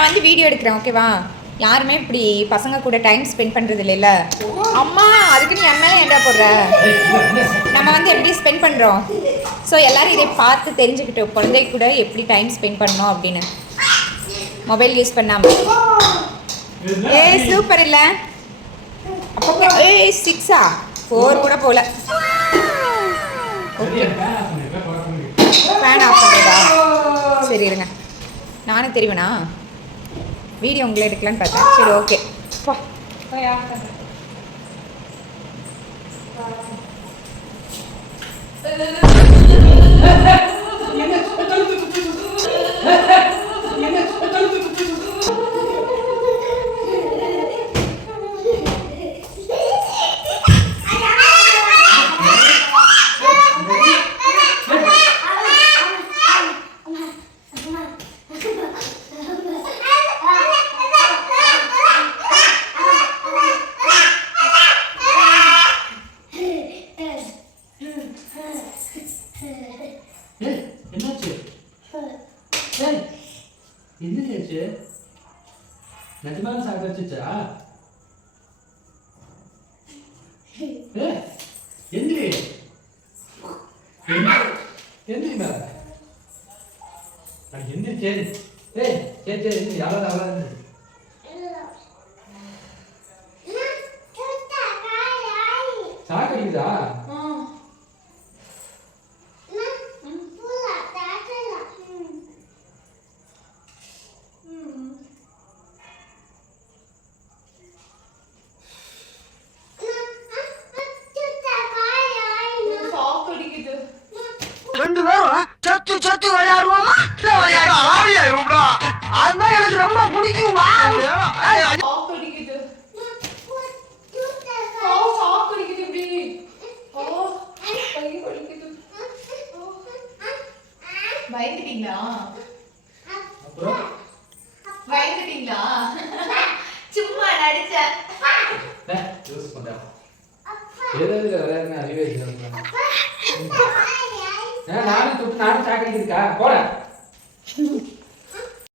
நான் வந்து வீடியோ எடுக்கிறேன் ஓகேவா? யாருமே இப்படி பசங்க கூட டைம் ஸ்பெண்ட் பண்ணுறது இல்லைல்ல. அம்மா அதுக்கு நீ என் மேலே ஏன்டா போடுற? நம்ம வந்து எப்படி ஸ்பெண்ட் பண்ணுறோம். ஸோ எல்லோரும் இதை பார்த்து தெரிஞ்சுக்கிட்டோம் குழந்தை கூட எப்படி டைம் ஸ்பெண்ட் பண்ணணும் அப்படின்னு. மொபைல் யூஸ் பண்ணாமல். ஏய் சூப்பர் இல்லை? அப்போ ஏய் 6ஆ 4 கூட போகல. ஓகே ஃபேன் ஆஃப் பண்ணுறதா? சரி இருங்க, நானும் தெரியுவேண்ணா. வீடியோ உங்களை எடுக்கலான்னு பார்த்தேன். சரி ஓகே போய் ஆஃப் பண்ணுறேன். என்னச்சு நிஜமான சாப்பிட்டு வச்சுச்சா? எந்திரி எந்திரிமா எந்திரி. சரி சரி சரி சரி எந்திரி. அவ்வளோதான் சாக்கு அடிக்குதா? ரெண்டு பேரும் சத்து சத்து விளையாடுவோமா? விளையாடுவோம்டா. அதுதான் எனக்கு ரொம்ப பிடிக்குமா? பயந்துட்டீங்களா? பயந்துட்டீங்களா? சும்மா நடிச்சேன். நானும் சாக்கடிக்கிறதுக்கா போல